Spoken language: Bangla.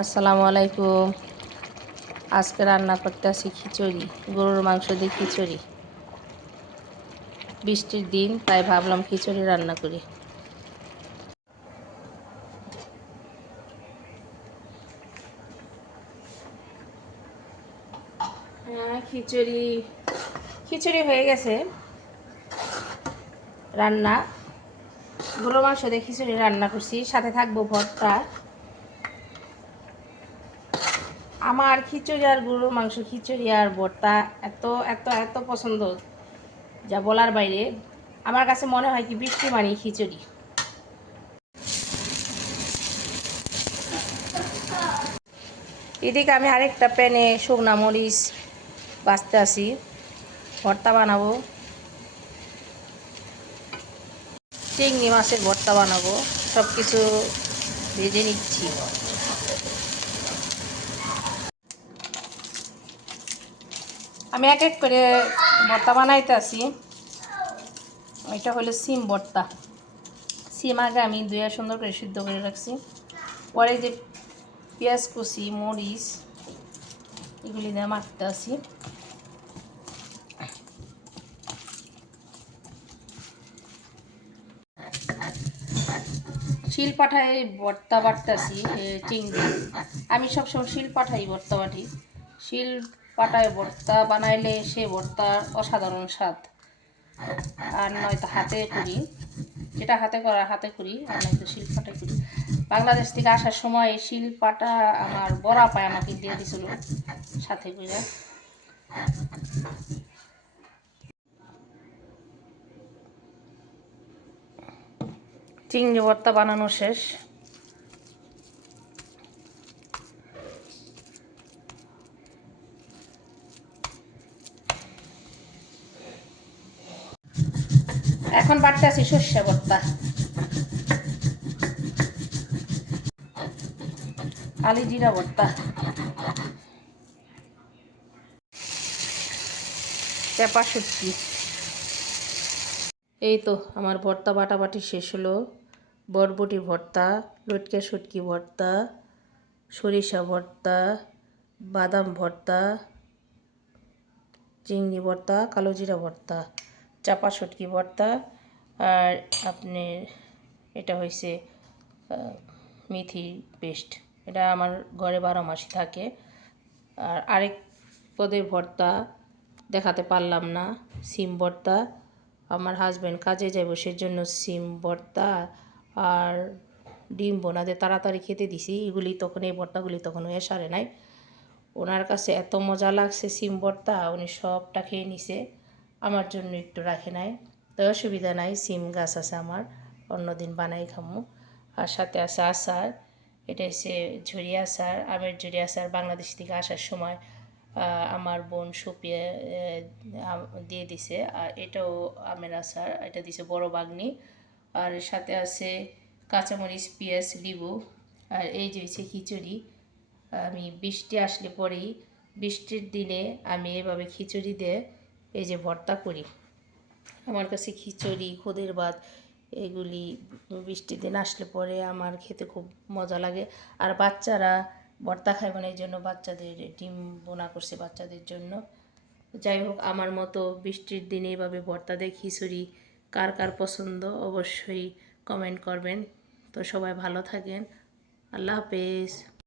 আসসালামু আলাইকুম। আজকে রান্না করতেছি খিচুড়ি, গরুর মাংস দিয়ে খিচুড়ি। বৃষ্টির দিন, তাই ভাবলাম খিচুড়ি রান্না করি। খিচুড়ি খিচুড়ি হয়ে গেছে রান্না। গরুর মাংস দিয়ে খিচুড়ি রান্না করছি, সাথে থাকবো ভর্তা। আমার খিচুড়ি আর গরুর মাংস, খিচুড়ি আর ভর্তা এত এত এত পছন্দ, যা বলার বাইরে। আমার কাছে মনে হয় কি বৃষ্টি মানে খিচুড়ি। এদিকে আমি আরেকটা প্যানে শুকনা মরিচ বাছতে আসি, ভর্তা বানাবো। চিংড়ি মাছের ভর্তা বানাবো, সব কিছু ভেজে নিচ্ছি। আমি এক এক করে ভর্তা বানাইতে আসি। এটা হলো সিম ভর্তা। সিম আগে আমি ধুয়ে সুন্দর করে সিদ্ধ করে রাখছি। পরে যে পেঁয়াজ কুচি, মরিচ এগুলি দিয়ে মাখতে আসি। শিল পাঠায় ভর্তা বাটতেছি চিংড়ি। আমি সবসময় শিল পাঠাই ভর্তা বাটি। শিল পাটায় ভর্তা বানাইলে সে ভর্তার অসাধারণ স্বাদ। আর নয়তো হাতে করি, যেটা হাতে করা হাতে করি, আর নয়তো শিল পাটায় করি। বাংলাদেশ থেকে আসার সময় শিল পাটা আমার বড়া পায় আমাকে দিয়ে দিছিল সাথে করে। চিংড়ি ভর্তা বানানো শেষ। এখন বাড়তে আছি সর্ষে ভর্তা, কালি জিরা ভর্তা, চেপা শুটকি। এই তো আমার ভর্তা বাটাবাটি শেষ হলো। বরবটি ভর্তা, লটকে শুটকি ভর্তা, সরিষা ভর্তা, বাদাম ভর্তা, চিংড়ি ভর্তা, কালো জিরা ভর্তা, চাপা শুটকি ভর্তা, আর আপনি এটা হয়েছে মেথি পেস্ট। এটা আমার ঘরে 12 মাসই থাকে। আর আরেক পদের ভর্তা দেখাতে পারলাম না, সিম ভর্তা। আমার হাজব্যান্ড কাজে যাইব, সেজন্য সিম ভর্তা আর ডিম বোনাদের তাড়াতাড়ি খেতে দিছি। এগুলি তখন, এই ভর্তাগুলি তখন হয়ে সারে নাই। ওনার কাছে এত মজা লাগছে সিম ভর্তা, উনি সবটা খেয়ে নিছে, আমার জন্য একটু রাখে নাই। তো অসুবিধা নাই, সিম গাছ আছে আমার, অন্যদিন বানাই খামু। আর সাথে আছে আচার। এটা হচ্ছে ঝুরি আচার, আমের ঝুরি আচার। বাংলাদেশ থেকে আসার সময় আমার বোন সুপিয়ে দিয়ে দিছে। আর এটাও আমের আচার, এটা দিছে বড় বাগনি। আর সাথে আছে কাঁচামরিচ, পেঁয়াজ, লেবু। আর এই যে হচ্ছে খিচুড়ি। আমি বৃষ্টি আসলে পরেই, বৃষ্টির দিনে আমি এভাবে খিচুড়ি দিয়ে এই যে ভর্তা করি। আমার কাছে খিচুড়ি, খুদের ভাত এগুলি বৃষ্টির দিন আসলে পরে আমার খেতে খুব মজা লাগে। আর বাচ্চারা ভর্তা খায়, মানে এই জন্য বাচ্চাদের ডিম বোনা করছে বাচ্চাদের জন্য। যাই হোক, আমার মতো বৃষ্টির দিনে এভাবে ভর্তা দিয়ে খিচুড়ি কার কার পছন্দ অবশ্যই কমেন্ট করবেন। তো সবাই ভালো থাকেন। আল্লাহ হাফেজ।